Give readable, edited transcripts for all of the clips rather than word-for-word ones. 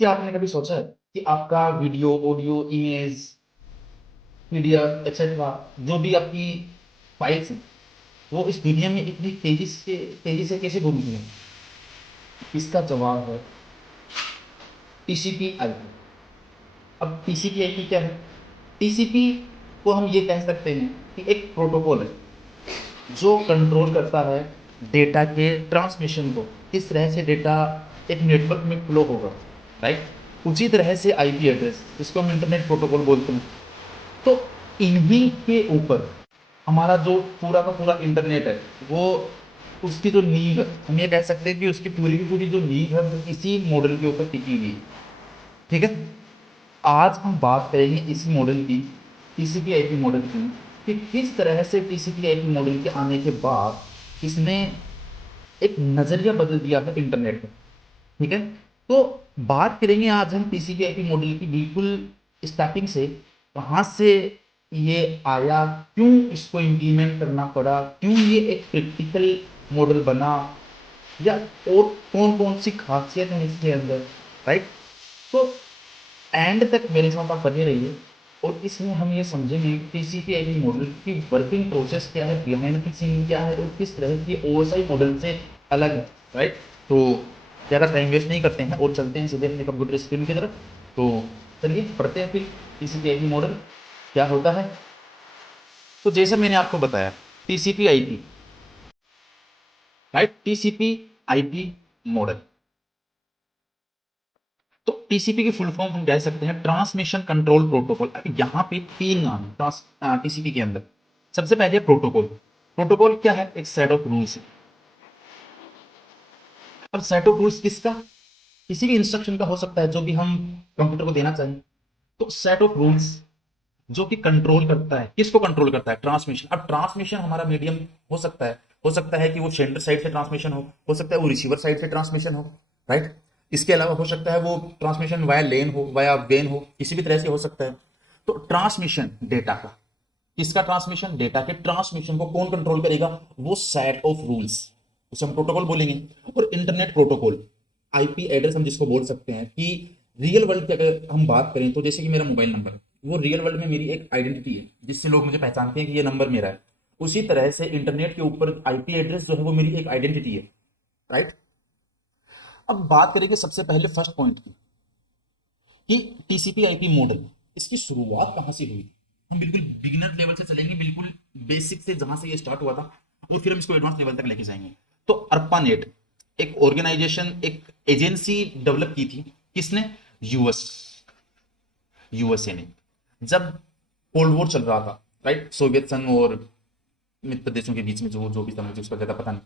क्या आपने कभी सोचा है कि आपका video, audio, image, PDF etcetera जो भी आपकी फाइल्स हैं, वो इस दुनिया में इतनी तेजी से कैसे घूम रही हैं? इसका जवाब है टीसीपी आईपी। अब टीसीपी आईपी क्या है? टीसीपी को हम ये कह सकते हैं कि एक प्रोटोकॉल है जो कंट्रोल करता है डेटा के ट्रांसमिशन को। किस तरह से डेटा एक नेटवर्क में फ्लो होगा, राइट? उसी तरह से आईपी एड्रेस, जिसको हम इंटरनेट प्रोटोकॉल बोलते हैं। तो इन्हीं के ऊपर हमारा जो पूरा का पूरा इंटरनेट है, वो उसकी जो नींव है, हम ये कह सकते हैं कि उसकी पूरी की पूरी जो नींव है वो इसी मॉडल के ऊपर टिकी हुई है। ठीक है। आज हम बात करेंगे इस मॉडल की, टीसीपी आईपी मॉडल की, कि किस तरह से टीसीपी आईपी मॉडल के आने के बाद इसने एक नज़रिया बदल दिया है इंटरनेट में। ठीक है। तो बात करेंगे आज हम टीसीपी आईपी मॉडल की, बिल्कुल स्टार्टिंग से, कहाँ से ये आया, क्यों इसको इम्प्लीमेंट करना पड़ा, क्यों ये एक प्रैक्टिकल मॉडल बना, या और कौन कौन सी खासियत है इसके अंदर, राइट? तो एंड तक मेरे साथ आप बने रहिए, और इसमें हम ये समझेंगे कि टीसीपी आईपी मॉडल की वर्किंग प्रोसेस क्या है, बिहाइंड द सीन क्या है, और किस तरह की ओएसआई मॉडल से अलग है, राइट? तो ज़्यादा टाइम वेस्ट नहीं करते हैं और चलते हैं सीधे अपने कंप्यूटर स्क्रीन की तरफ। तो चलिए पढ़ते हैं फिर टीसीपी आईपी मॉडल क्या होता है। तो जैसा मैंने आपको बताया, TCP IP, right? TCP IP model. तो टीसीपी की फुल फॉर्म हम कह सकते हैं ट्रांसमिशन कंट्रोल प्रोटोकॉल। अब यहाँ पे तीन नाम है टीसीपी के अंदर। सबसे पहले प्रोटोकॉल। प्रोटोकॉल क्या है? एक सेट ऑफ रूल्स है। अब सेट ऑफ रूल्स किसका? किसी भी इंस्ट्रक्शन का हो सकता है जो भी हम कंप्यूटर को देना चाहें। तो सेट ऑफ रूल्स जो कि कंट्रोल करता है, किसको कंट्रोल करता है? ट्रांसमिशन। अब ट्रांसमिशन हमारा मीडियम हो सकता है कि वो सेंडर साइड से ट्रांसमिशन हो सकता है वो रिसीवर साइड से ट्रांसमिशन हो, राइट? इसके अलावा हो सकता है वो ट्रांसमिशन वाया लेन हो, वाया वेन हो, किसी भी तरह से हो सकता है। तो ट्रांसमिशन डेटा का, किसका ट्रांसमिशन? डेटा के ट्रांसमिशन को कौन कंट्रोल करेगा? वो सेट ऑफ रूल्स, उसे हम प्रोटोकॉल बोलेंगे। और इंटरनेट प्रोटोकॉल, आईपी एड्रेस हम जिसको बोल सकते हैं, कि रियल वर्ल्ड की अगर हम बात करें तो जैसे कि मेरा मोबाइल नंबर है, वो रियल वर्ल्ड में मेरी एक आइडेंटिटी है जिससे लोग मुझे पहचानते हैं कि ये नंबर मेरा है। उसी तरह से इंटरनेट के ऊपर आईपी एड्रेस जो है वो मेरी एक आइडेंटिटी है, राइट? अब बात करेंगे सबसे पहले फर्स्ट पॉइंट की, कि टीसीपी आईपी मॉडल, इसकी शुरुआत कहां से हुई। हम बिल्कुल बिगिनर लेवल से चलेंगे, बिल्कुल बेसिक से जहां से ये स्टार्ट हुआ था, और फिर हम इसको एडवांस लेवल तक लेके जाएंगे। तो अर्पानेट एक ऑर्गेनाइजेशन, एक एजेंसी डेवलप की थी। किसने? यूएस, यूएसए ने। जब कोल्ड वॉर चल रहा था, राइट, सोवियत संघ और मित्र देशों के बीच में, जो भी था मुझे उसका ज्यादा पता नहीं।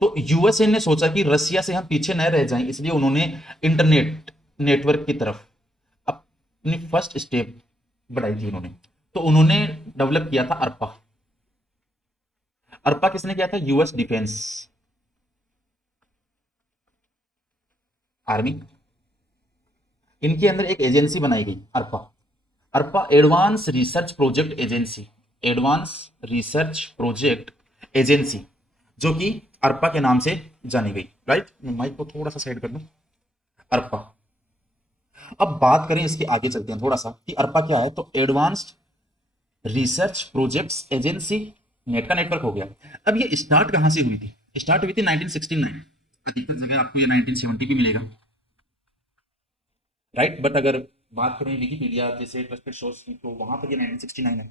तो यूएसए ने सोचा कि रसिया से हम पीछे न रह जाएं, इसलिए उन्होंने इंटरनेट नेटवर्क की तरफ अपनी फर्स्ट स्टेप बढ़ाई थी उन्होंने। तो उन्होंने डेवलप किया था अर्पा। अर्पा किसने किया था? US defence army. इनके अंदर एक एजेंसी बनाई गई, Arpa. Arpa advance research project agency, advance research project agency, जो कि अर्पा के नाम से जानी गई, राइट? मैं माइक को थोड़ा सा साइड कर दूं। अर्पा। अब बात करें इसके आगे चलते हैं थोड़ा सा, कि अर्पा क्या है। तो advanced research projects agency, net का नेटवर्क हो गया। अब ये स्टार्ट कहां से हुई थी? स्टार्ट हुई थी 1969। अधिकतर जगह आपको ये 1970 भी मिलेगा, राइट? बट अगर बात करें विकिपीडिया जैसे ट्रस्टेड सोर्स की, तो वहां पर ये 1969 है।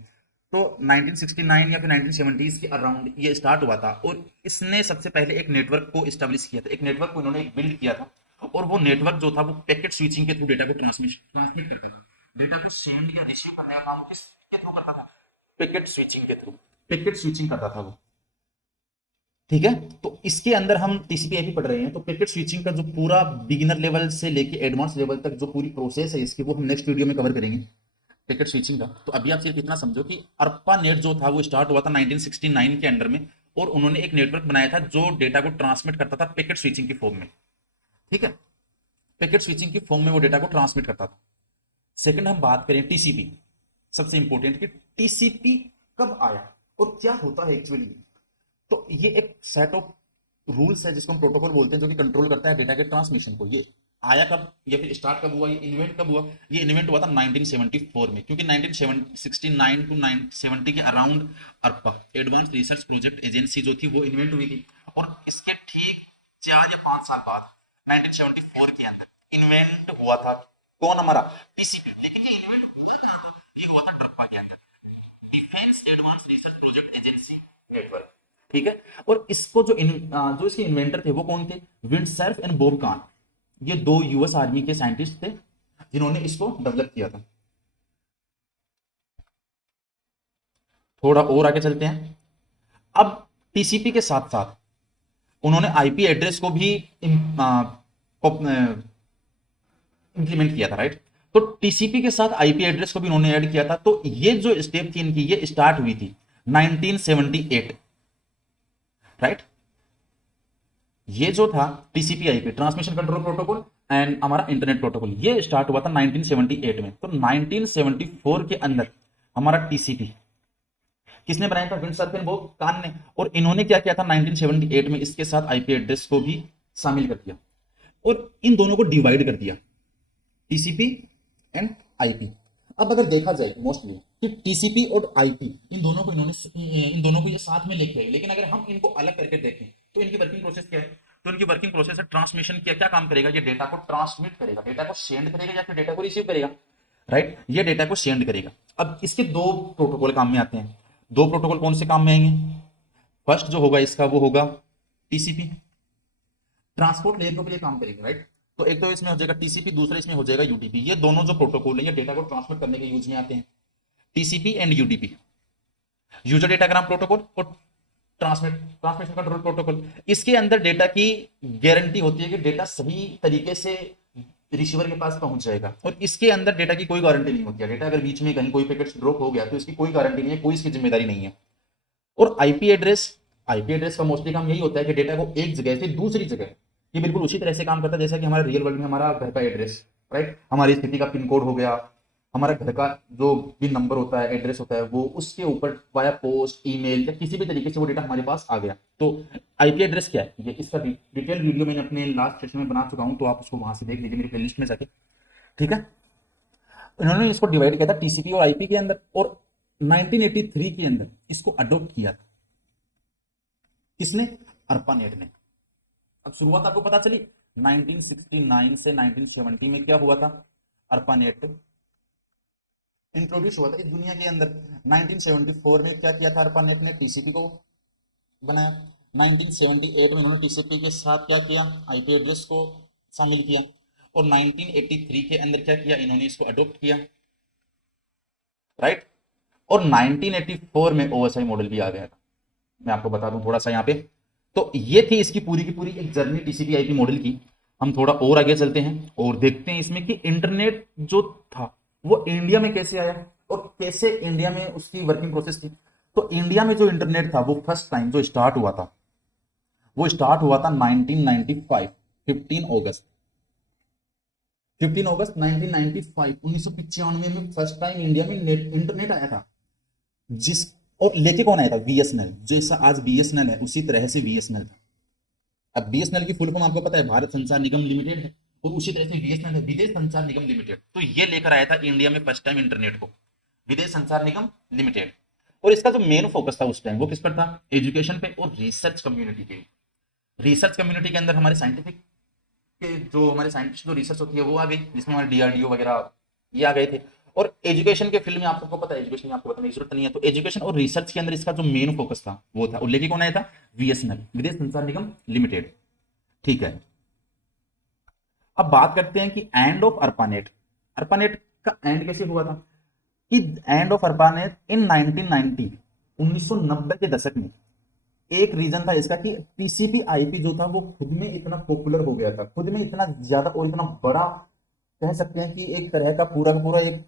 तो 1969 या फिर 1970s के अराउंड ये स्टार्ट हुआ था, और इसने सबसे पहले एक नेटवर्क को इस्टेब्लिश किया था। एक नेटवर्क को इन्होंने बिल्ड किया था, और वो नेटवर्क जो था वो पैकेट स्विचिंग के थ्रू डेटा को ट्रांसमिट करता था। डेटा को सेंड या रिसीव करने का काम किसके थ्रू करता था? पैकेट स्विचिंग के थ्रू। पैकेट स्विचिंग करता था वो, ठीक है। तो इसके अंदर हम टीसीपी आईपी पढ़ रहे हैं, तो पैकेट स्विचिंग का जो पूरा बिगिनर लेवल से लेके एडवांस लेवल तक जो पूरी प्रोसेस है इसकी, वो हम नेक्स्ट वीडियो में कवर करेंगे, पैकेट स्विचिंग का। तो अभी आप सिर्फ इतना समझो कि अर्पा नेट जो था वो स्टार्ट हुआ था 1969 के अंडर में, और उन्होंने एक नेटवर्क बनाया था जो डेटा को ट्रांसमिट करता था पैकेट स्विचिंग की फॉर्म में, ठीक है। पैकेट स्विचिंग की फॉर्म में वो डेटा को ट्रांसमिट करता था। सेकंड हम बात करें टीसीपी, सबसे इंपॉर्टेंट, कि टीसीपी कब आया और क्या होता है एक्चुअली। तो ये एक सेट ऑफ रूल्स है जिसको हम प्रोटोकॉल बोलते हैं, जो कि कंट्रोल करता है डेटा के ट्रांसमिशन को। ये आया कब या फिर स्टार्ट कब हुआ, ये इन्वेंट कब हुआ? ये इन्वेंट हुआ था 1974 में, क्योंकि 1969 टू 1970 के around Arpa advance research project agency जो थी वो इन्वेंट हुई थी। और इसके ठीक 4 या 5 साल बाद 1974 के अंदर इन्वेंट हुआ था कौन, हमारा टीसीपी। लेकिन ये इन्वेंट हुआ कहाँ था? ये हुआ था ड्रप्पा के अंदर, defence advance research project agency network. ठीक है। और इसको जो इसके इन्वेंटर थे वो कौन थे? विंडसर्फ एंड बॉब कान। ये दो यूएस आर्मी के साइंटिस्ट थे जिन्होंने इसको डेवलप किया था। थोड़ा और आगे चलते हैं। अब टीसीपी के साथ साथ उन्होंने आईपी एड्रेस को भी इंप्लीमेंट किया था, राइट। तो टीसीपी के साथ आईपी एड्रेस को भी उन्होंने ऐड किया था। तो ये जो स्टेप थी इनकी, ये स्टार्ट हुई थी 1978, राइट। ये जो था TCP IP transmission control protocol and हमारा इंटरनेट प्रोटोकॉल, ये स्टार्ट हुआ था 1978 में। तो 1974 के अंदर हमारा टीसीपी किसने बनाया था? विंडसर्फ एंड बॉब कान ने। और इन्होंने क्या किया था 1978 में, इसके साथ आईपी एड्रेस को भी शामिल कर दिया और इन दोनों को डिवाइड कर दिया, टीसीपी एंड आईपी। अब अगर देखा जाए मोस्टली कि टीसीपी और आईपी इन दोनों को ये साथ में लेके आए, लेकिन अगर हम इनको अलग करके देखें तो इनकी वर्किंग प्रोसेस क्या है? तो इनकी वर्किंग प्रोसेस है ट्रांसमिशन। क्या क्या काम करेगा? ये डेटा को ट्रांसमिट करेगा, डेटा को सेंड करेगा या फिर डेटा को रिसीव करेगा, राइट। ये डेटा को सेंड करेगा। अब इसके दो प्रोटोकॉल काम में आते हैं। दो प्रोटोकॉल कौन से काम में आएंगे? फर्स्ट जो होगा इसका वो होगा टीसीपी, ट्रांसपोर्ट लेयर के लिए काम करेगा, राइट। तो एक तो इसमें हो जाएगा टीसीपी, दूसरा इसमें हो जाएगा यूटीपी। ये दोनों जो प्रोटोकॉल है ये डेटा को ट्रांसमिट करने के यूज में आते हैं, TCP and UTP, user datagram protocol और ट्रांसमिशन कंट्रोल प्रोटोकॉल। इसके अंदर डेटा की गारंटी होती है कि डेटा सही तरीके से रिसीवर के पास पहुंच जाएगा, और इसके अंदर डेटा की कोई गारंटी नहीं होती है। डेटा अगर बीच में कहीं कोई पैकेट ड्रॉप हो गया तो इसकी कोई गारंटी नहीं है, कोई इसकी जिम्मेदारी नहीं है। और आईपी एड्रेस का मोस्टली काम यही होता है कि डेटा को एक जगह से दूसरी जगह, ये बिल्कुल उसी तरह से काम करता है जैसा कि हमारे रियल वर्ल्ड में हमारा घर का एड्रेस, राइट। हमारी स्थिति का पिन कोड हो गया, हमारा घर का जो भी नंबर होता है, एड्रेस होता है, वो उसके ऊपर वाया पोस्ट, ईमेल या किसी भी तरीके से वो डेटा हमारे पास आ गया। तो आईपी एड्रेस क्या है, ये इसका डिटेल वीडियो मैंने अपने लास्ट सेशन में बना चुका हूं, तो आप उसको वहां से देख लीजिए मेरी प्लेलिस्ट में जाके, ठीक है। इन्होंने इसको डिवाइड किया था टीसीपी और आईपी के अंदर, और 1983 के अंदर इसको अडॉप्ट किया था किसने? अर्पानेट ने। अब शुरुआत आपको पता चली 1969 से 1970 में क्या हुआ था? अर्पानेट इंट्रोड्यूस हुआ था इस दुनिया के अंदर। 1974 में क्या किया था अर्पानेट ने? टीसीपी को बनाया। 1978 में उन्होंने टीसीपी के साथ क्या किया? आईपी एड्रेस को शामिल किया। और 1983 के अंदर क्या किया? इन्होंने इसको अडॉप्ट किया, राइट। और 1984 में ओएसआई मॉडल भी आ गया था। मैं आपको बता दूं थोड़ा सा यहाँ पे। तो ये थी इसकी पूरी की पूरी एक जर्नी टीसीपी आईपी मॉडल की। हम थोड़ा और आगे चलते हैं और देखते हैं इसमें कि इंटरनेट जो था वो इंडिया में कैसे आया और कैसे इंडिया में उसकी वर्किंग प्रोसेस थी। तो इंडिया में जो इंटरनेट था वो फर्स्ट टाइम जो स्टार्ट हुआ था वो स्टार्ट हुआ था 1995, 15 अगस्त 1995, 1995 में फर्स्ट टाइम इंडिया में इंटरनेट आया था। जिस और लेके कौन आया था? बीएसएनएल। जैसा आज बीएसएनएल है उसी तरह से बीएसएनएल था। अब बीएसएनएल की फुल फॉर्म आपको पता है, भारत संचार निगम लिमिटेड है, और उसी तरह से बीएसएनएल है, विदेश संचार निगम लिमिटेड। तो ये लेकर आया था इंडिया में फर्स्ट टाइम इंटरनेट को, विदेश संचार निगम लिमिटेड। और इसका जो मेन फोकस था उस टाइम वो किस पर था? एजुकेशन पे और रिसर्च कम्युनिटी के। रिसर्च कम्युनिटी के अंदर हमारे साइंटिफिक के जो हमारे साइंटिस्ट जो रिसर्च होती है वो आ गई, जिसमें हमारे डीआरडीओ वगैरह ये आ गए थे। और एजुकेशन के फील्ड में आप सबको पता है, एजुकेशन में आपको बताने की जरूरत नहीं है। तो एजुकेशन और रिसर्च के अंदर इसका जो मेन फोकस था वो था, और लेके कौन आया था? बीएसएनएल, विदेश संचार निगम लिमिटेड, ठीक है। अब बात करते हैं कि एंड ऑफ अर्पानेट। अर्पानेट का एंड कैसे हुआ था? कि एंड ऑफ अर्पानेट इन 1990, 1990 के दशक में एक रीजन था इसका कि टीसीपी आईपी जो था वो खुद में इतना पॉपुलर हो गया था, खुद में इतना ज्यादा और इतना बड़ा, कह सकते हैं कि एक तरह का पूरा एक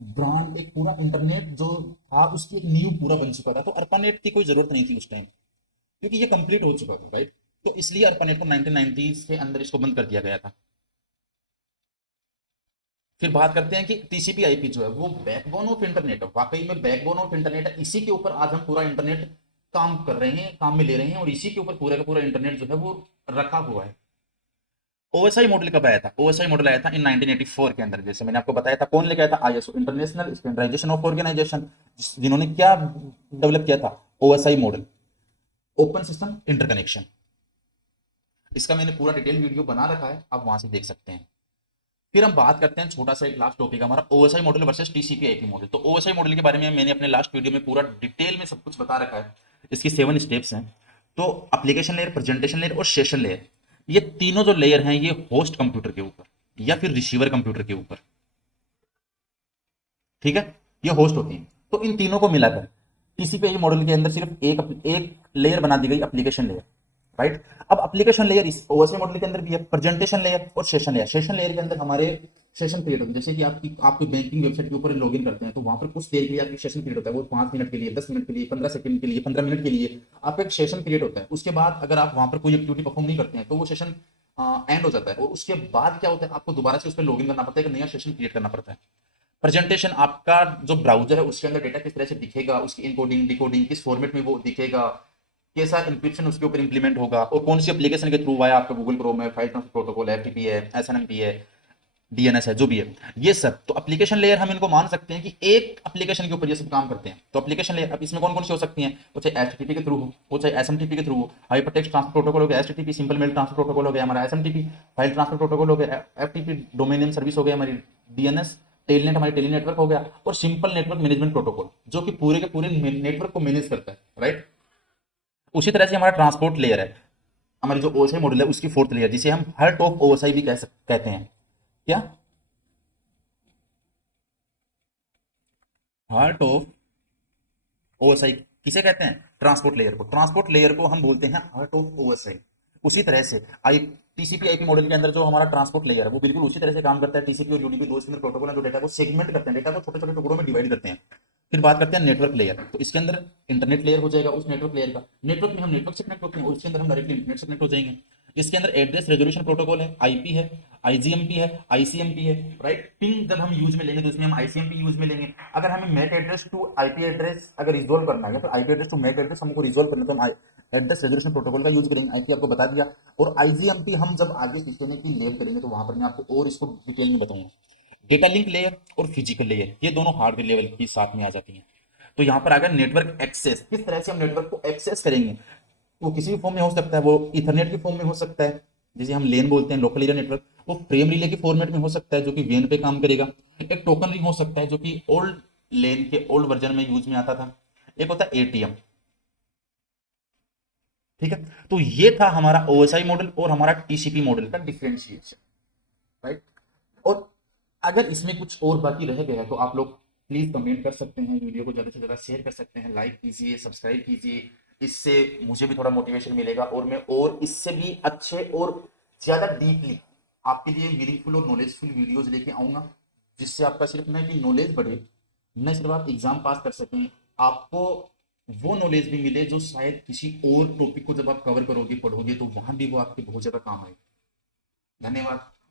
ब्रांड, एक पूरा इंटरनेट जो था उसकी एक नींव पूरा बन चुका था। तो अर्पानेट की कोई जरूरत नहीं थी उस टाइम, क्योंकि ये कंप्लीट हो चुका था, राइट। तो इसलिए अर्पानेट को 1990 के अंदर इसको बंद कर दिया गया था। फिर बात करते हैं कि टीसीपी आईपी जो है वो बैकबोन ऑफ इंटरनेट है, वाकई में बैकबोन ऑफ इंटरनेट है। इसी के ऊपर आज हम पूरा इंटरनेट काम कर रहे हैं, काम में ले रहे हैं, और इसी के ऊपर पूरा का पूरा इंटरनेट जो है वो रखा हुआ है। ओएसआई मॉडल कब आया था? ओएसआई मॉडल आया था इन 1984 के अंदर। जैसे मैंने आपको बताया था, कौन लेके आया था? ISO, international standardization of organization. जिन्होंने क्या डेवलप किया था? OSI model, open system interconnection. इसका मैंने पूरा डिटेल वीडियो बना रखा है, आप वहां से देख सकते हैं। फिर हम बात करते हैं, छोटा सा एक लास्ट टॉपिक हमारा, OSI model versus TCP IP model. तो ओएसआई मॉडल के बारे में मैंने अपने लास्ट वीडियो में पूरा डिटेल में सब कुछ बता रखा है। इसकी 7 स्टेप्स हैं। तो एप्लीकेशन लेयर, प्रेजेंटेशन लेयर और सेशन लेयर, ये तीनों जो लेयर हैं, ये होस्ट कंप्यूटर के ऊपर या फिर रिसीवर कंप्यूटर के ऊपर, ठीक है, ये होस्ट होती हैं। तो इन तीनों को मिलाकर टीसीपी मॉडल के अंदर सिर्फ एक एक लेयर बना दी गई, एप्लीकेशन लेयर, राइट। अब एप्लीकेशन लेयर इस ओएसआई मॉडल के अंदर भी है, प्रेजेंटेशन लेयर और सेशन लेयर। सेशन लेयर के अंदर हमारे सेशन क्रिएट होते हैं। जैसे कि आपकी बैंकिंग वेबसाइट के ऊपर लॉगिन करते हैं, तो वहां पर कुछ देर के लिए आपकी सेशन क्रिएट होता है। वो 5 मिनट के लिए, 10 मिनट के लिए, 15 सेकंड के लिए, 15 मिनट के लिए आपका एक सेशन क्रिएट होता है। उसके बाद अगर आप वहां पर कोई एक्टिविटी परफॉर्म नहीं करते हैं, तो वो सेशन एंड हो जाता है। और उसके बाद क्या होता है, आपको दोबारा से उस पर लॉगिन करना पड़ता है, एक नया सेशन क्रिएट करना पड़ता है। प्रेजेंटेशन, आपका जो ब्राउजर है उसके अंदर डेटा किस तरह से दिखेगा, उसकी इनकोडिंग डिकोडिंग किस फॉर्मेट में वो दिखेगा, कैसा इंक्रिप्शन उसके ऊपर इंप्लीमेंट होगा, और कौन सी एप्लीकेशन के थ्रू आया, आपका गूगल क्रोम है, फाइल ट्रांसफर प्रोटोकॉल है, एफटीपी है, एसएनएमपी है, डीएनएस है, जो भी है, ये सब। तो एप्लीकेशन लेयर हम इनको मान सकते हैं कि एक एप्लीकेशन के ऊपर ये सब काम करते हैं। तो एप्लीकेशन लेयर, अब इसमें कौन कौन सी हो सकती हैं? वो चाहे एचटीटीपी के थ्रू हो, वो चाहे एसएमटीपी के थ्रू हो, हाइपर टेक्स्ट ट्रांसफर प्रोटोकॉल हो गया HTTP, simple mail transfer protocol हो गया हमारा एसएमटीपी, फाइल ट्रांसफर प्रोटोकॉल हो गया एफटीपी, डोमेन नेम सर्विस हो गया हमारी डीएनएस, टेलनेट हमारी टेली नेटवर्क हो गया, और सिंपल नेटवर्क मैनेजमेंट प्रोटोकॉल जो कि पूरे के पूरे नेटवर्क को मैनेज करता है, राइट। उसी तरह से हमारा ट्रांसपोर्ट लेयर है, हमारी जो ओएसआई मॉडल है उसकी फोर्थ लेयर, जिसे हम हार्ट ऑफ ओएसआई भी कहते हैं। क्या? हार्ट ऑफ ओएसआई किसे कहते हैं? ट्रांसपोर्ट लेयर को। ट्रांसपोर्ट लेयर को हम बोलते हैं हार्ट ऑफ ओएसआई। उसी तरह से आई टीसीपी आईपी मॉडल के अंदर जो हमारा ट्रांसपोर्ट लेयर है, वो बिल्कुल उसी तरह से काम करता है। टीसीपी और यूडीपी दो सिग्नल प्रोटोकॉल है जो डेटा को सेगमेंट करते हैं, डेटा को छोटे छोटे टुकड़ों में डिवाइड करते हैं। फिर बात करते हैं नेटवर्क लेयर। तो इसके अंदर इंटरनेट लेयर हो जाएगा, उस नेटवर्क लेयर का। नेटवर्क में हम नेटवर्क से कनेक्ट होते हैं और इसके अंदर हम डायरेक्टली इंटरनेट से कनेक्ट हो जाएंगे। इसके अंदर एड्रेस रेजोल्यूशन प्रोटोकॉल है, आईपी है, आईजीएमपी है, आईसीएमपी है, राइट। पिंग जब हम यूज में लेंगे तो इसमें हम आईसीएमपी यूज में लेंगे। अगर हमें MAC address to IP address अगर रिजोल्व करना है, तो IP address to MAC address हमको रिजोल्व करना है, तो हम एड्रेस रेजोल्यूशन प्रोटोकॉल का यूज करेंगे। आईपी आपको बता दिया। और आईजीएमपी हम जब आगे सीखने की लेब करेंगे, तो वहां पर मैं आपको और इसको डिटेल में बताऊंगा। डेटा लिंक लेयर और फिजिकल लेयर, ये दोनों हार्डवेयर लेवल की साथ में आ जाती हैं। तो यहां पर अगर नेटवर्क एक्सेस, किस तरह से हम नेटवर्क को एक्सेस करेंगे, वो किसी भी फॉर्म में हो सकता है। वो इथरनेट के फॉर्म में हो सकता है, जिसे हम लेन बोलते हैं, लोकल एरिया नेटवर्क। वो फ्रेम रिले के फॉर्मेट में हो सकता है, जो कि वेन पे काम करेगा। एक टोकन रिंग हो सकता है, जो कि ओल्ड लेन के ओल्ड वर्जन में यूज में आता था। एक होता है एटीएम, ठीक है। तो ये था हमारा ओएसआई मॉडल और हमारा टीसीपी मॉडल का डिफरेंशिएशन, राइट। और अगर इसमें कुछ और बाकी रह गया है, तो आप लोग प्लीज कमेंट कर सकते हैं, वीडियो को ज्यादा से ज्यादा शेयर कर सकते हैं, लाइक कीजिए, सब्सक्राइब कीजिए। इससे मुझे भी थोड़ा मोटिवेशन मिलेगा, और मैं और इससे भी अच्छे और ज्यादा डीपली आपके लिए मीनिंगफुल और नॉलेजफुल वीडियोज लेके आऊंगा, जिससे आपका सिर्फ ना कि नॉलेज बढ़े, न सिर्फ आप एग्जाम पास कर सकें, आपको वो नॉलेज भी मिले जो शायद किसी और टॉपिक को जब आप कवर करोगे, पढ़ोगे, तो वहां भी वो आपके बहुत ज्यादा काम आएगा। धन्यवाद।